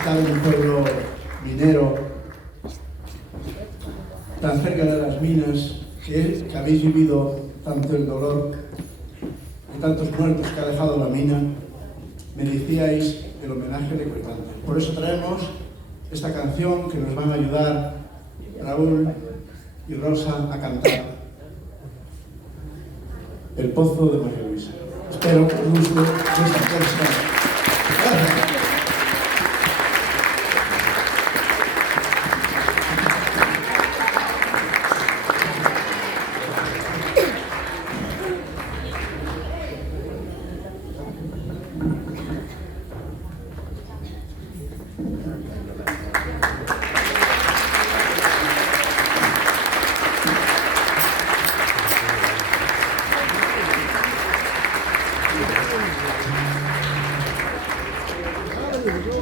estar en un pueblo minero, tan cerca de las minas, que habéis vivido tanto el dolor de tantos muertos que ha dejado la mina, merecíais el homenaje de Cuetante. Por eso traemos esta canción que nos van a ayudar Raúl y Rosa a cantar, El Pozo de María Luisa. Espero que os guste esta canción. Gracias.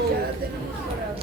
Ya tenemos para...